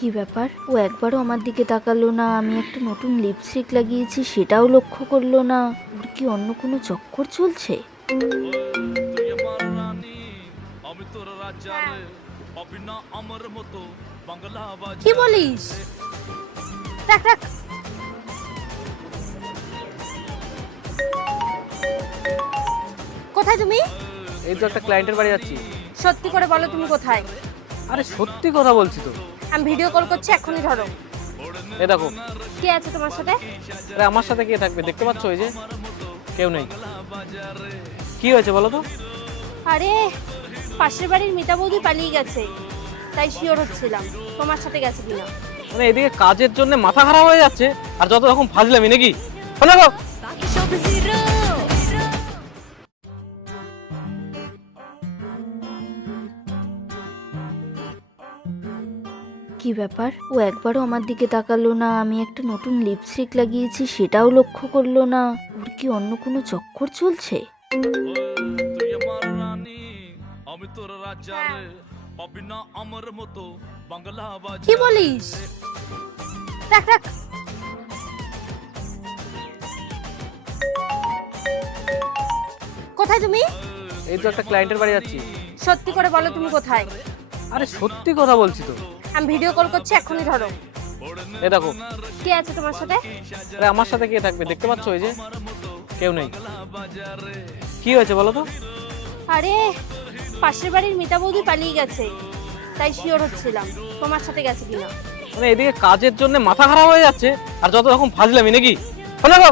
কি ব্যাপার, ও একবারও আমার দিকে তাকালো না। আমি একটা নতুন লিপস্টিক লাগিয়েছি সেটাও লক্ষ্য করলো না। ওর কি অন্য কোনো চক্কর চলছে? তুই আমার রানী, আমি তোর রাজা রে, পাবি না আমার মতো বাংলা বাজার। কি বলিস? রাখ রাখ। কোথায় তুমি? এই তো একটা ক্লায়েন্টের বাড়ি যাচ্ছি। সত্যি করে বলো তুমি কোথায়? আরে সত্যি কথা বলছি তো। আমি ভিডিও কল করছি, এক্ষুনি ধরো। এই দেখো। কে আছে তোমার সাথে? আরে আমার সাথে কে থাকবে, দেখতে পাচ্ছ ওই যে কেউ নেই। কি হয়েছে বলো তো? আরে পাশের বাড়ির মিতা বৌদি পালিয়ে গেছে, তাই শিওর হচ্ছিলাম তোমার সাথে গেছে কিনা। মানে এদিকে কাজের জন্য মাথা খারাপ হয়ে যাচ্ছে, আর যত রকম ফাজলামি নাকি। শোনো গো। কি ব্যাপার, ও একবারও আমার দিকে তাকালো না। আমি একটা নতুন লিপস্টিক লাগিয়েছি সেটাও লক্ষ্য করলো না। ওর কি অন্য কোনো চক্কর চলছে? তুই আমার রানী, আমি তোর রাজা রে, পাবি না আমার মতো বাংলা বাজার। কি বলিস? রাখ রাখ। কোথায় তুমি? এই তো একটা ক্লায়েন্টের বাড়ি যাচ্ছি। সত্যি করে বলো তুমি কোথায়? আরে সত্যি কথা বলছি তো। আমি ভিডিও কল করছি, এক্ষুনি ধরো। এই দেখো। কে আছে তোমার সাথে? আরে আমার সাথে কে থাকবে, দেখতে পাচ্ছ ওই যে কেউ নেই। কি হয়েছে বলো তো? আরে পাশের বাড়ির মিতা বৌদি পালিয়ে গেছে, তাই শিওর হচ্ছিলাম তোমার সাথে গেছে কিনা। মানে এদিকে কাজের জন্য মাথা খারাপ হয়ে যাচ্ছে, আর যত রকম ফাজলামি নাকি। শোনো গো।